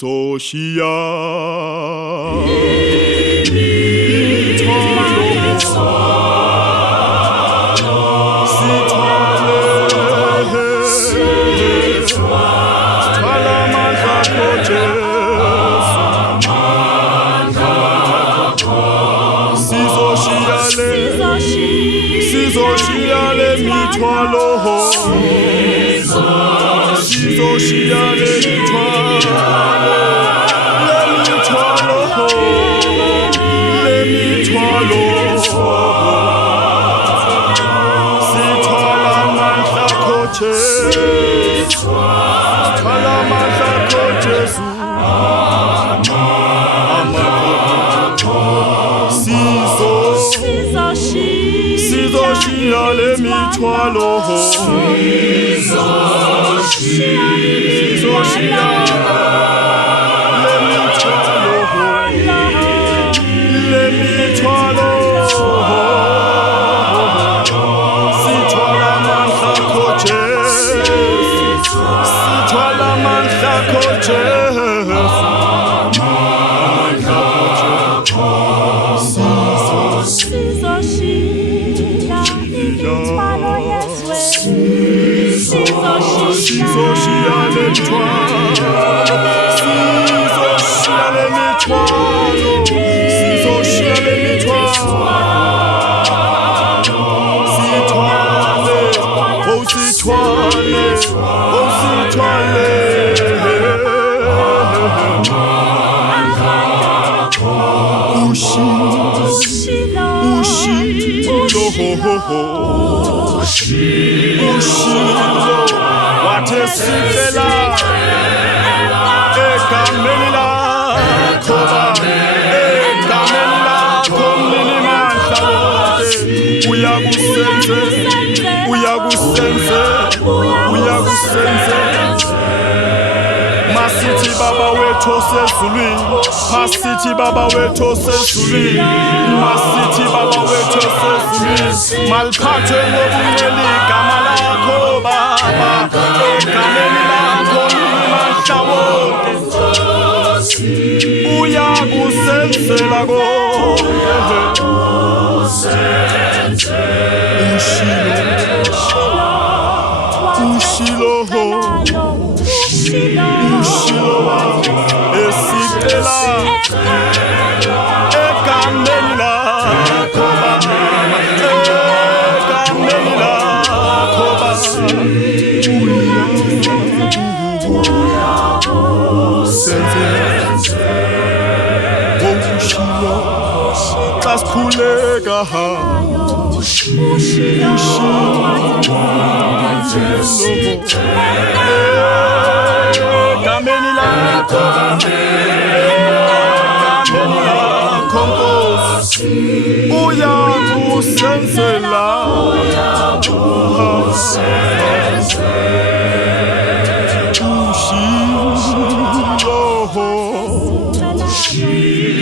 Sizoshiya Sizoshiyale mithwalo Sizoshiyale mithwalo Sithwala amandla akho Jesu Sithwala amandla akho Jesu Sizoshiyale mithwalo Sizoshiyale Wathesifela egameni lakho mninimandla uyakusenze Masithi baba wethu osezulwini Masithi baba wethu osezulwini Masithi baba wethu osezulwini Maliphathwe ngobungcwele igama lakho baba egameni lakho mninimandla wonke uyakusenzela konke Ushilo esicela egameni lakho xa sikhuleka egameni lakho Nkosi uyakusenzela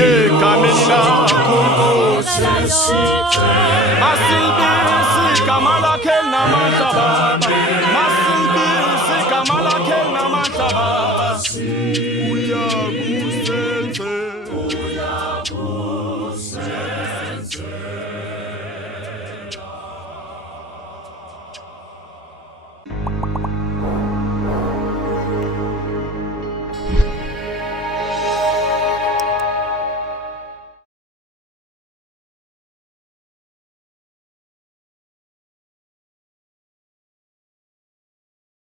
egameni lakho Nkosi asilibisi igama lakhe namandla baba